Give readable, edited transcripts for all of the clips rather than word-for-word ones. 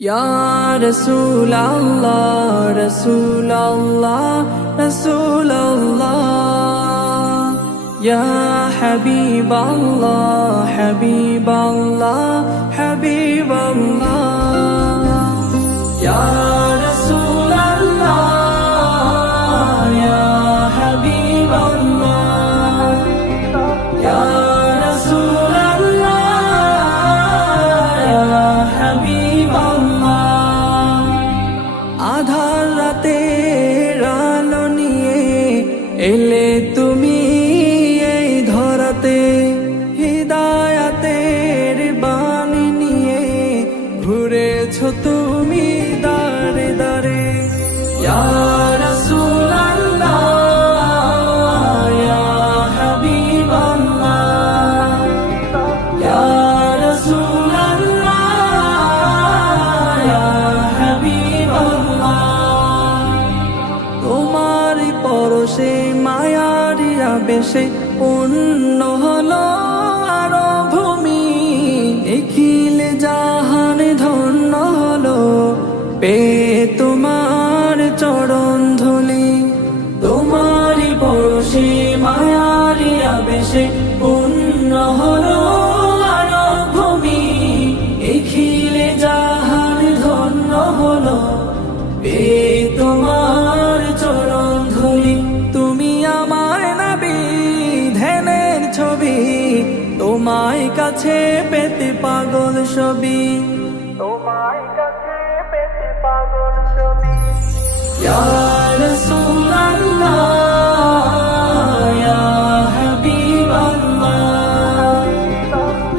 Ya Rasulallah, Rasulallah, Rasulallah. Ya Habiballah, Habiballah, Habiballah. Ya Rasulallah, Ya Habiballah, Ya Rasulallah, Ya Habiballah. আধার রাতের আলো নিয়ে এলে তুমি এই ধরাতে, হিদায়াতের বাণী নিয়ে ঘুরেছো তুমি দারে দারে। ইয়া রাসূলুল্লাহ, ইয়া হাবিবাল্লাহ, ইয়া রাসূলুল্লাহ, ইয়া হাবিবাল্লাহ। তোমার পরশে মায়ারি আবেশে পূর্ণ হলো আরো ভূমি, নিখিল জাহান ধন্য হলো পে তোমার চরণ ধুলি। তোমারি পরশে মায়ারি আবেশে পূর্ণ হলো আরো ভূমি, নিখিল জাহান ধন্য হলো পে তোমার চরণ ধুলি। তুমি আমায় নবী ধ্যানের ছবি, তোমায় কাছে পেতে পাগল সবই, তোমায় কাছে পেতে পাগল সবই। ইয়া রাসূলুল্লাহ, ইয়া হাবিবাল্লাহ,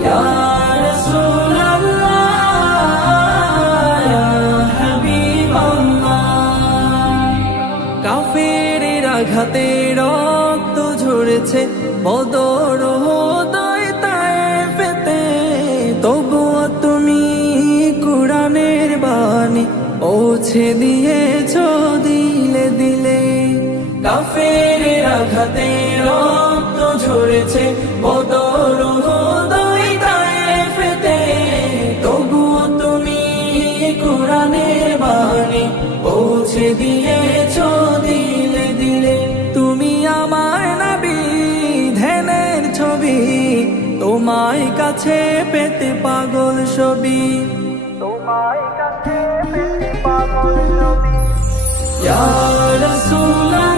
ইয়া রাসূলুল্লাহ, ইয়া হাবিবাল্লাহ। কাফেরের আঘাতে রক্ত ঝরেছে বদর উহুদ তায়েফেতে, তবুও তুমি কুরআনের বাণী পৌঁছে দিয়েছো দিলে দিলে। কাফেরের আঘাতে রক্ত ঝরেছে বদর উহুদ তায়েফেতে, তবুও তুমি কুরআনের বাণী পৌঁছে দিয়েছো দিলে দিলে। তুমি আমায় নবী ধ্যানের ছবি, তোমায় কাছে পেতে পাগল সবই, তোমায় কাছে পেতে পাগল সবই। ইয়া রাসূলুল্লাহ,